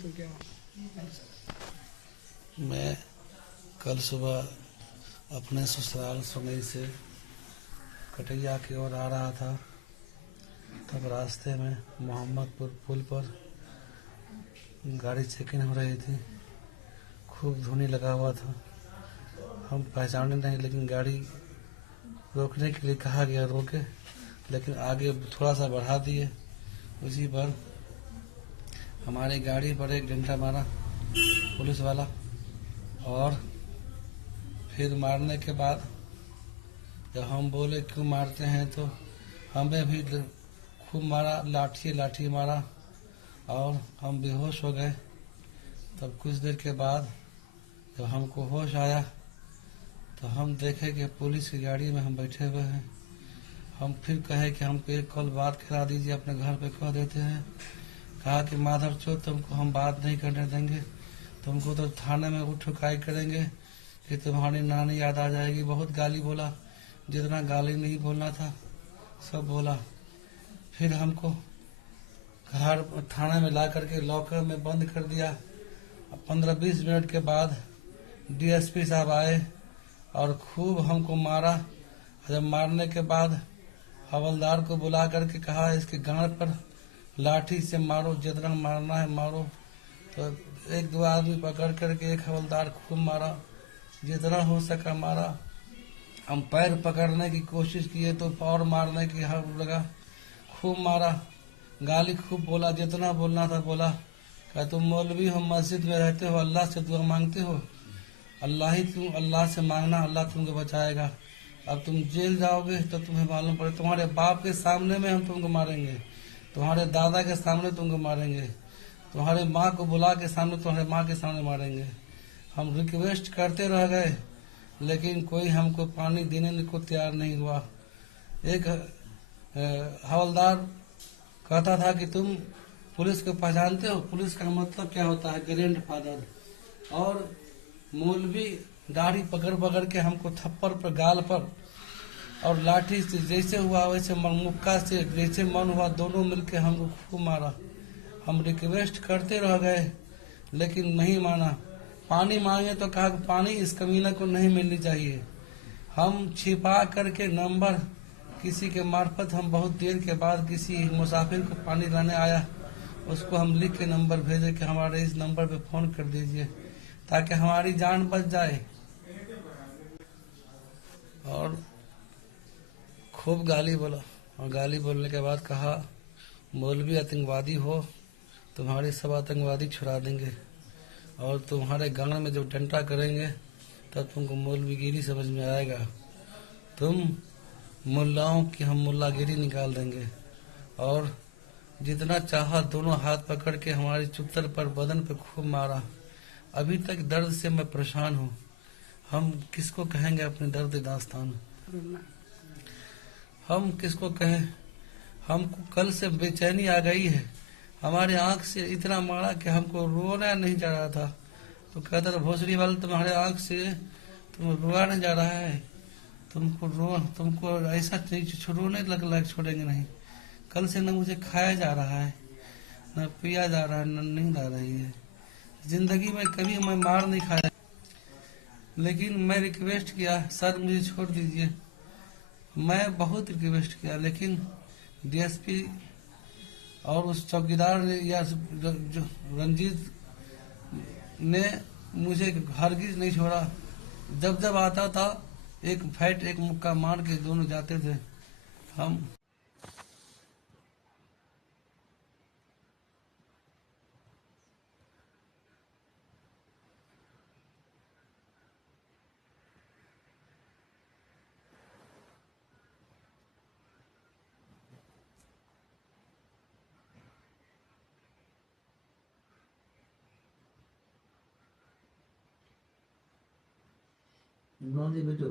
तो क्या? मैं कल सुबह अपने ससुराल सुनई से कटैया की ओर आ रहा था। तब रास्ते में मोहम्मदपुर पुल पर गाड़ी चेकिंग हो रही थी। खूब धुनी लगा हुआ था। हम पहचाने नहीं, लेकिन गाड़ी रोकने के लिए कहा गया, रोके, लेकिन आगे थोड़ा सा बढ़ा दिए। उसी पर हमारी गाड़ी पर एक डंडा मारा पुलिस वाला, और फिर मारने के बाद जब हम बोले क्यों मारते हैं, तो हमें भी खूब मारा, लाठी मारा, और हम बेहोश हो गए। तब कुछ देर के बाद जब हमको होश आया तो हम देखे कि पुलिस की गाड़ी में हम बैठे हुए हैं। हम फिर कहे कि हमको एक कॉल बात करा दीजिए, अपने घर पे कह देते हैं। कहा कि माधव चोर, तुमको हम बात नहीं करने देंगे, तुमको तो थाने में उठुकाई करेंगे कि तुम्हारी नानी याद आ जाएगी। बहुत गाली बोला, जितना गाली नहीं बोलना था सब बोला। फिर हमको घर थाने में ला करके लॉकर में बंद कर दिया। 15-20 मिनट के बाद डीएसपी साहब आए और खूब हमको मारा। जब मारने के बाद हवलदार को बुला करके कहा, इसके गांड पर लाठी से मारो, जितना मारना है मारो। तो 1-2 आदमी पकड़ करके एक हवलदार खूब मारा, जितना हो सका मारा। हम पैर पकड़ने की कोशिश किए तो और मारने की हम लगा, खूब मारा, गाली खूब बोला, जितना बोलना था बोला। क्या तुम मौलवी हो, मस्जिद में रहते हो, अल्लाह से दुआ मांगते हो, अल्लाह से मांगना, अल्लाह तुमको बचाएगा। अब तुम जेल जाओगे तो तुम्हें मालूम पड़े, तुम्हारे बाप के सामने में हम तुमको मारेंगे, तुम्हारे दादा के सामने तुमको मारेंगे, तुम्हारे माँ को बुला के सामने, तुम्हारे माँ के सामने मारेंगे। हम रिक्वेस्ट करते रह गए, लेकिन कोई हमको पानी देने को तैयार नहीं हुआ। एक हवलदार कहता था कि तुम पुलिस को पहचानते हो? पुलिस का मतलब क्या होता है? Grand father. और मौलवी दाढ़ी पकड़ पकड़ के हमको थप्पड़ पर, गाल पर, और लाठी से जैसे हुआ वैसे, मुक्का से जैसे मन हुआ, दोनों मिलके हमको खूब मारा। हम रिक्वेस्ट करते रह गए, लेकिन नहीं माना। पानी मांगे तो कहा पानी इस कमीना को नहीं मिलनी चाहिए। हम छिपा करके नंबर किसी के मार्फत, हम बहुत देर के बाद किसी मुसाफिर को पानी लाने आया, उसको हम लिख के नंबर भेजे कि हमारे इस नंबर पे फोन कर दीजिए ताकि हमारी जान बच जाए। और खूब गाली बोला, और गाली बोलने के बाद कहा, मौलवी आतंकवादी हो, तुम्हारे सब आतंकवादी छुड़ा देंगे, और तुम्हारे गांव में जब डंडा करेंगे तब तुमको मौलवीगिरी समझ में आएगा। तुम मुल्लाओं की हम मुल्लागिरी निकाल देंगे। और जितना चाहा दोनों हाथ पकड़ के हमारी चुत्तर पर, बदन पे खूब मारा। अभी तक दर्द से मैं परेशान हूँ। हम किसको कहेंगे अपने दर्द दास्तान? हम किसको कहें? हमको कल से बेचैनी आ गई है। हमारे आंख से इतना मारा कि हमको रोना नहीं जा रहा था। तो कहता था, भोसड़ी वाले, तुम्हारे आंख से तुम रोआ नहीं जा रहा है, तुमको ऐसा रोने लग छोड़ेंगे नहीं। कल से न मुझे खाया जा रहा है, न पिया जा रहा है, न नींद आ रही है। जिंदगी में कभी मैं मार नहीं खाया, लेकिन मैं रिक्वेस्ट किया, सर मुझे छोड़ दीजिए। मैं बहुत रिक्वेस्ट किया, लेकिन डीएसपी और उस चौकीदार ने, या जो रंजीत ने, मुझे हरगिज नहीं छोड़ा। जब जब आता था एक फैट, एक मुक्का मार के दोनों जाते थे। हम नौंदी बेटो